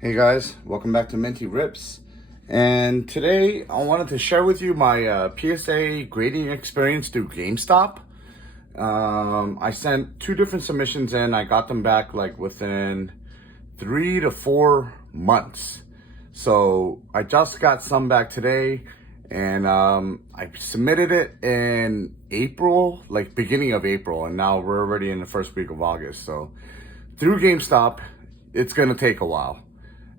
Hey guys, welcome back to Min.T Rips. And today I wanted to share with you my PSA grading experience through GameStop. I sent 2 different submissions in. I got them back like within 3 to 4 months. So I just got some back today, and I submitted it in April, like beginning of April, and now we're already in the first week of August. So through GameStop, it's gonna take a while.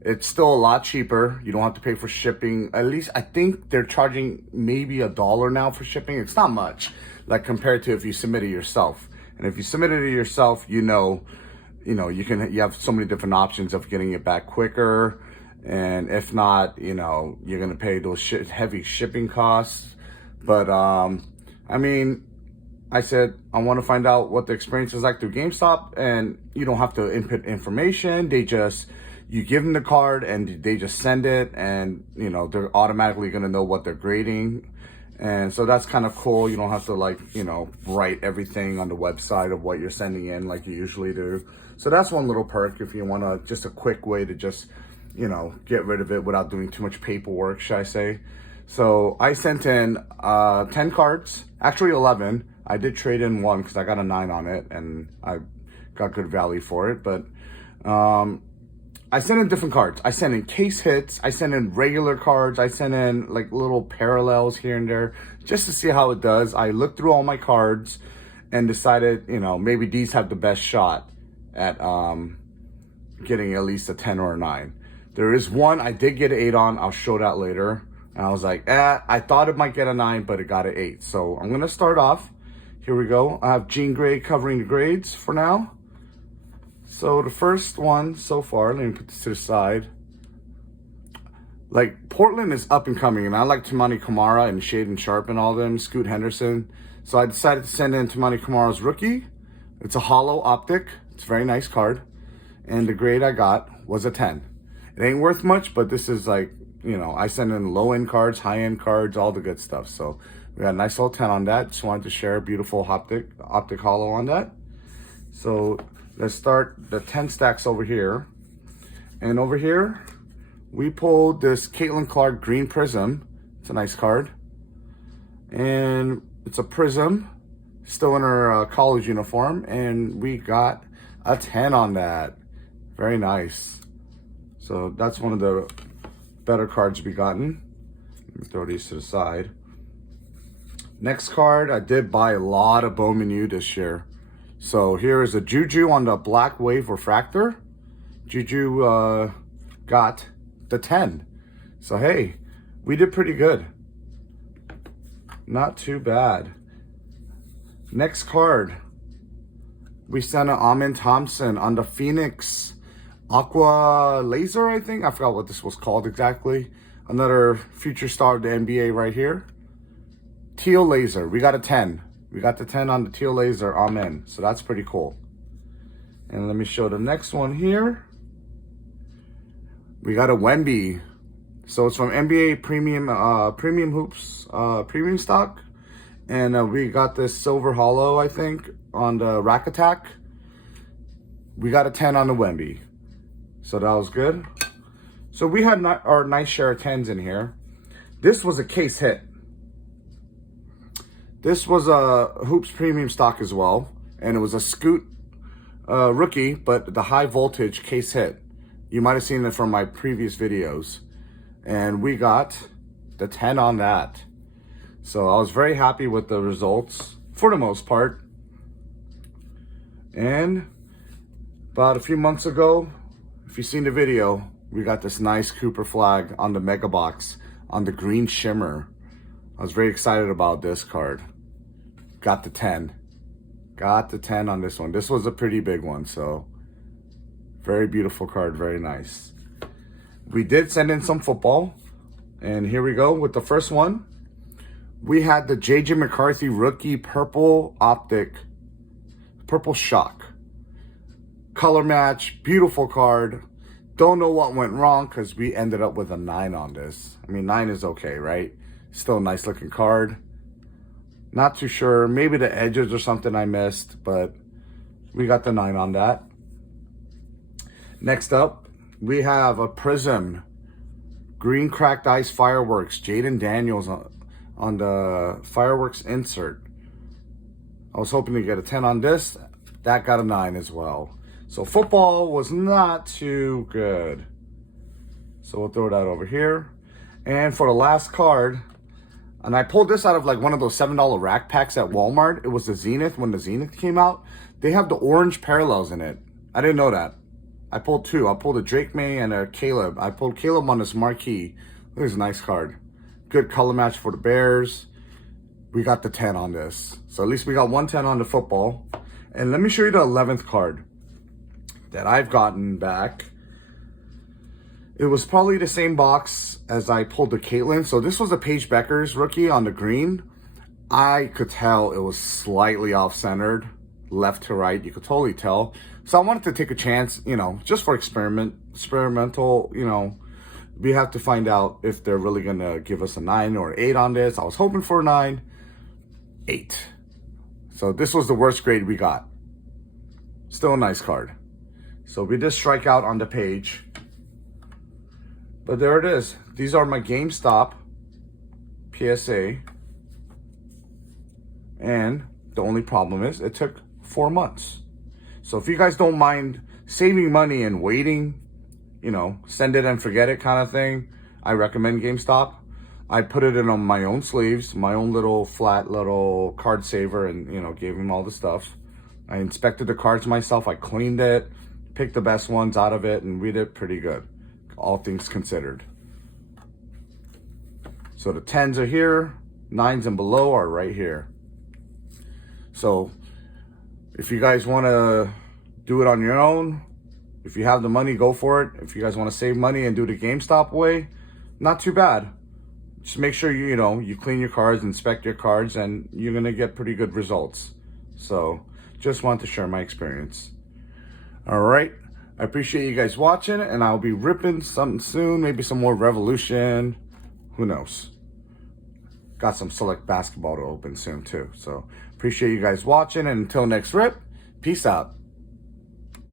It's still a lot cheaper. You don't have to pay for shipping. At least I think they're charging maybe $1 now for shipping. It's not much, like compared to if you submit it yourself. And if you submit it yourself, you have so many different options of getting it back quicker. And if not, you're gonna pay those heavy shipping costs. But I said, I want to find out what the experience is like through GameStop, and you don't have to input information. You give them the card and they just send it, and they're automatically going to know what they're grading. And so that's kind of cool. You don't have to write everything on the website of what you're sending in like you usually do. So that's one little perk if you want to, just a quick way to just, get rid of it without doing too much paperwork, should I say. So I sent in 10 cards, actually 11. I did trade in one because I got a 9 on it and I got good value for it. But I sent in different cards. I sent in case hits. I sent in regular cards. I sent in like little parallels here and there just to see how it does. I looked through all my cards and decided, maybe these have the best shot at getting at least a 10 or a 9. There is one I did get an 8 on. I'll show that later. And I was like, I thought it might get a 9, but it got an 8. So I'm going to start off. Here we go. I have Gene Gray covering the grades for now. So the first one so far, let me put this to the side. Like, Portland is up and coming, and I like Tamani Kamara and Shaden Sharp and all them, Scoot Henderson. So I decided to send in Tamani Kamara's rookie. It's a hollow optic. It's a very nice card. And the grade I got was a 10. It ain't worth much, but this is like, I send in low-end cards, high-end cards, all the good stuff. So we got a nice little 10 on that. Just wanted to share a beautiful optic hollow on that. So let's start the 10 stacks over here. And over here, we pulled this Caitlin Clark Green Prism. It's a nice card. And it's a Prism, still in her college uniform. And we got a 10 on that. Very nice. So that's one of the better cards we gotten. Let me throw these to the side. Next card, I did buy a lot of Bowman U this year. So here is a Juju on the Black Wave Refractor. Juju got the 10. So hey, we did pretty good. Not too bad. Next card, we sent an Amin Thompson on the Phoenix Aqua Laser, I think. I forgot what this was called exactly. Another future star of the NBA right here. Teal Laser, we got a 10. We got the 10 on the Teal Laser, amen. So that's pretty cool. And let me show the next one here. We got a Wemby. So it's from NBA Premium Hoops, Premium Stock. And we got this Silver Hollow, I think, on the Rack Attack. We got a 10 on the Wemby. So that was good. So we had our nice share of 10s in here. This was a case hit. This was a Hoops Premium Stock as well. And it was a Scoot rookie, but the high voltage case hit. You might have seen it from my previous videos. And we got the 10 on that. So I was very happy with the results for the most part. And about a few months ago, if you've seen the video, we got this nice Cooper flag on the Mega Box on the green shimmer. I was very excited about this card. Got the 10. Got the 10 on this one. This was a pretty big one, so very beautiful card, very nice. We did send in some football, and here we go with the first one. We had the JJ McCarthy rookie purple optic, purple shock. Color match, beautiful card. Don't know what went wrong because we ended up with a 9 on this. I mean, 9 is okay, right? Still a nice looking card. Not too sure. Maybe the edges or something I missed, but we got the 9 on that. Next up, We have a Prism, Green Cracked Ice Fireworks, Jaden Daniels on the fireworks insert. I was hoping to get a 10 on this. That got a 9 as well. So football was not too good. So we'll throw that over here. And for the last card, and I pulled this out of like one of those $7 rack packs at Walmart. It was the Zenith, when the Zenith came out. They have the orange parallels in it. I didn't know that. I pulled 2. I pulled a Drake May and a Caleb. I pulled Caleb on this marquee. This is a nice card. Good color match for the Bears. We got the 10 on this. So at least we got 110 on the football. And let me show you the 11th card that I've gotten back. It was probably the same box as I pulled the Caitlin. So this was a Paige Becker's rookie on the green. I could tell it was slightly off-centered, left to right. You could totally tell. So I wanted to take a chance, you know, just for experimental, you know. We have to find out if they're really going to give us a 9 or 8 on this. I was hoping for a 9. 8. So this was the worst grade we got. Still a nice card. So we did strike out on the page. But there it is. These are my GameStop PSA. And the only problem is it took 4 months. So if you guys don't mind saving money and waiting, you know, send it and forget it kind of thing, I recommend GameStop. I put it in on my own sleeves, my own little flat little card saver, and, you know, gave him all the stuff. I inspected the cards myself. I cleaned it, picked the best ones out of it, and we did pretty good, all things considered. So the 10s are here, 9s and below are right here. So if you guys want to do it on your own, if you have the money, go for it. If you guys want to save money and do the GameStop way, not too bad. Just make sure you clean your cards, inspect your cards, and you're going to get pretty good results. So just want to share my experience. All right. I appreciate you guys watching, and I'll be ripping something soon. Maybe some more Revolution. Who knows? Got some select basketball to open soon too. So appreciate you guys watching, and until next rip, peace out.